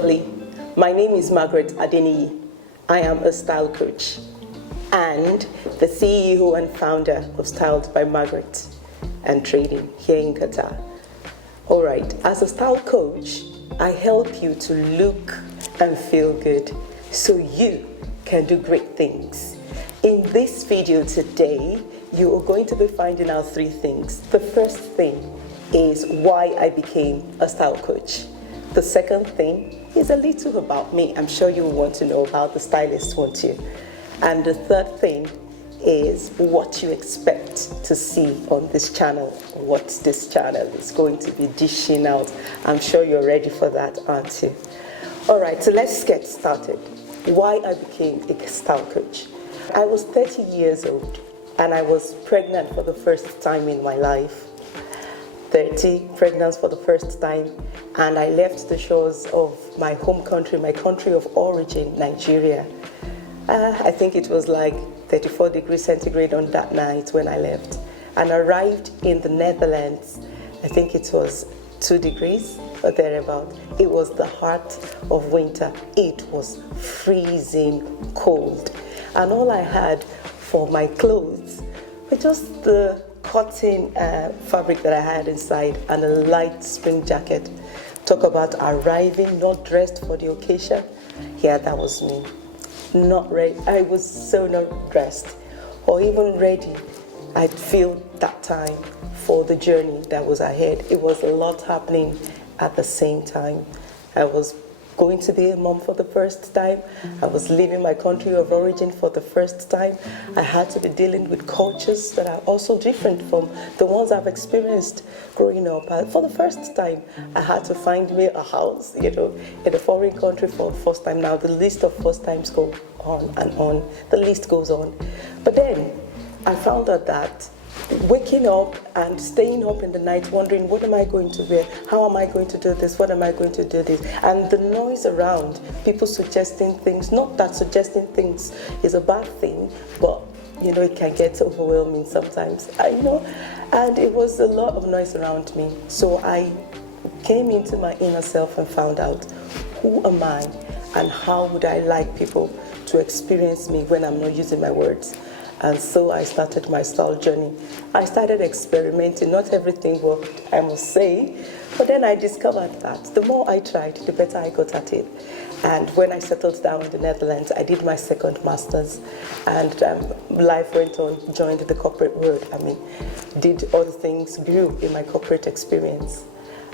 Lovely. My name is Margaret Adeniyi. I am a style coach and the CEO and founder of Styled by Margaret and Trading here in Qatar. All right, as a style coach, I help you to look and feel good so you can do great things. In this video today, you are going to be finding out 3 things. The first thing is why I became a style coach. The second thing is a little about me. I'm sure you want to know about the stylist, won't you? And the third thing is what you expect to see on this channel, what this channel is going to be dishing out. I'm sure you're ready for that, aren't you? All right, so let's get started. Why I became a style coach. I was 30 years old and I was pregnant for the first time in my life. 30, pregnant for the first time, and I left the shores of my home country, my country of origin, Nigeria. I think it was like 34 degrees centigrade on that night when I left, and arrived in the Netherlands. I think it was 2 degrees or thereabout. It was the heart of winter. It was freezing cold, and all I had for my clothes were just the cotton fabric that I had inside and a light spring jacket. Talk about arriving not dressed for the occasion. Yeah, that was me. Not ready. I was so not dressed or even ready. I feel that time for the journey that was ahead. It was a lot happening at the same time. I was going to be a mom for the first time. I was leaving my country of origin for the first time. I had to be dealing with cultures that are also different from the ones I've experienced growing up. For the first time, I had to find me a house, in a foreign country for the first time. Now the list of first times go on and on. The list goes on. But then I found out that waking up and staying up in the night wondering, what am I going to wear? How am I going to do this? What am I going to do this? And the noise around, people suggesting things, not that suggesting things is a bad thing, but it can get overwhelming sometimes, and it was a lot of noise around me. So I came into my inner self and found out, who am I and how would I like people to experience me when I'm not using my words? And so I started my style journey. I started experimenting. Not everything worked, I must say. But then I discovered that the more I tried, the better I got at it. And when I settled down in the Netherlands, I did my second master's. And life went on, joined the corporate world. Did other things, grew in my corporate experience.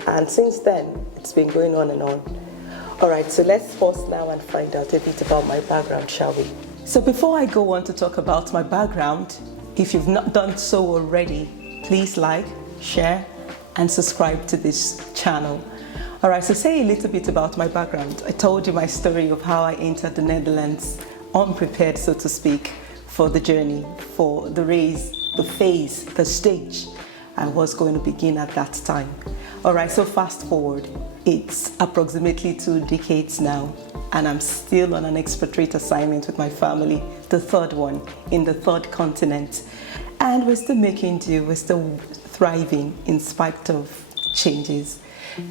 And since then, it's been going on and on. All right, so let's pause now and find out a bit about my background, shall we? So before I go on to talk about my background, if you've not done so already, please like, share, and subscribe to this channel. All right, so say a little bit about my background. I told you my story of how I entered the Netherlands, unprepared, so to speak, for the journey, for the race, the phase, the stage I was going to begin at that time. All right, so fast forward. It's approximately 2 decades now, and I'm still on an expatriate assignment with my family, the third one in the third continent. And we're still making do, we're still thriving in spite of changes.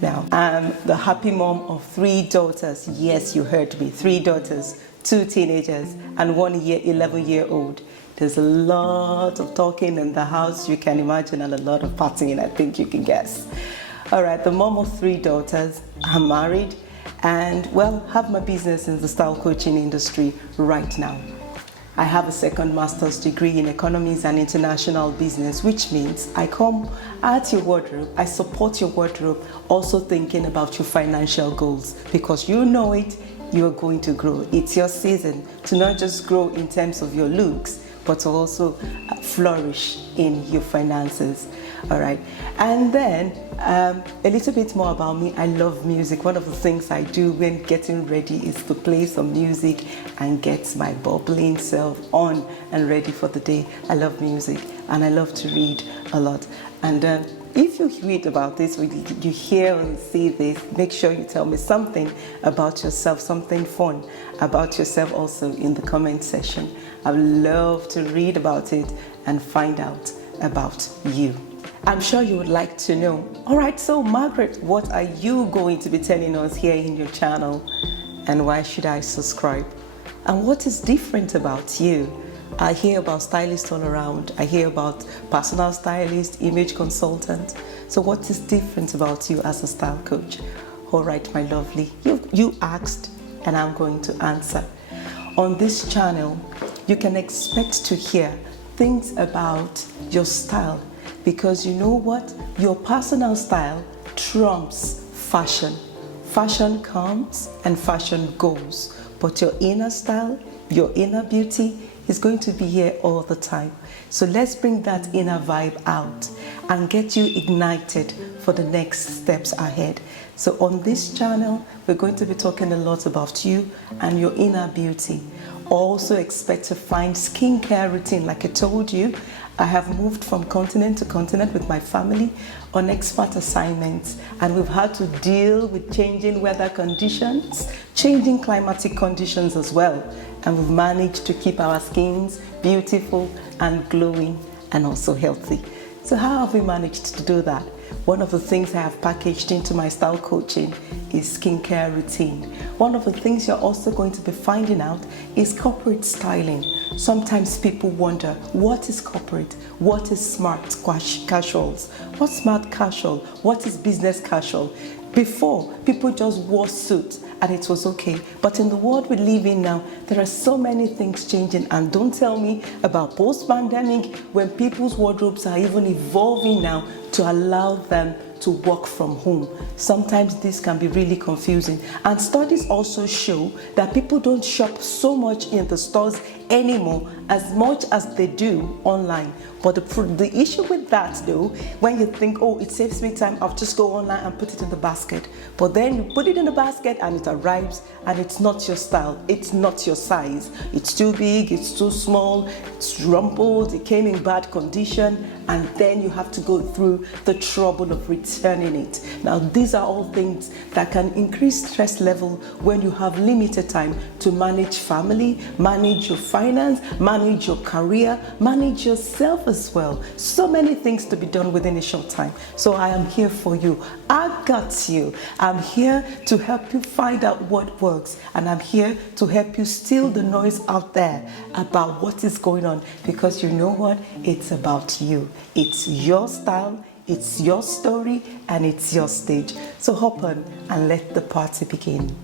Now, I'm the happy mom of 3 daughters. Yes, you heard me, 3 daughters, 2 teenagers, and 1 11-year-old. There's a lot of talking in the house, you can imagine, and a lot of partying, I think you can guess. All right, the mom of 3 daughters, I'm married, and have my business in the style coaching industry right now. I have a second master's degree in economics and international business, which means I come at your wardrobe, I support your wardrobe, also thinking about your financial goals, because you know it, you're going to grow. It's your season to not just grow in terms of your looks, but to also flourish in your finances. All right, and then a little bit more about me. I love music. One of the things I do when getting ready is to play some music and get my bubbling self on and ready for the day. I love music and I love to read a lot. And if you read about this, you hear and see this, make sure you tell me something about yourself, something fun about yourself also in the comment section. I would love to read about it and find out about you. I'm sure you would like to know. All right, so Margaret, what are you going to be telling us here in your channel? And why should I subscribe? And what is different about you? I hear about stylists all around. I hear about personal stylist, image consultant. So what is different about you as a style coach? All right, my lovely, you asked and I'm going to answer. On this channel, you can expect to hear things about your style, because you know what? Your personal style trumps fashion. Fashion comes and fashion goes, but your inner style, your inner beauty is going to be here all the time. So let's bring that inner vibe out and get you ignited for the next steps ahead. So on this channel, we're going to be talking a lot about you and your inner beauty. Also expect to find skincare routine. Like I told you, I have moved from continent to continent with my family on expat assignments, and we've had to deal with changing weather conditions, changing climatic conditions as well. And we've managed to keep our skins beautiful and glowing and also healthy. So how have we managed to do that? One of the things I have packaged into my style coaching is skincare routine. One of the things you're also going to be finding out is corporate styling. Sometimes people wonder, what is corporate? What is smart casuals? What's smart casual? What is business casual? Before, people just wore suits and it was okay. But in the world we live in now, there are so many things changing. And don't tell me about post-pandemic, when people's wardrobes are even evolving now to allow them to work from home. Sometimes this can be really confusing. And studies also show that people don't shop so much in the stores anymore as much as they do online. But the issue with that though, when you think, oh, it saves me time, I'll just go online and put it in the basket. But then you put it in the basket and it arrives and it's not your style, it's not your size. It's too big, it's too small, it's rumpled, it came in bad condition, and then you have to go through the trouble of returning it. Now, these are all things that can increase stress level when you have limited time to manage family, manage your finance, manage your career, manage yourself as well. So many things to be done within a short time. So I am here for you. I got you. I'm here to help you find out what works, and I'm here to help you steal the noise out there about what is going on, because you know what? It's about you. It's your style, it's your story, and it's your stage. So hop on and let the party begin.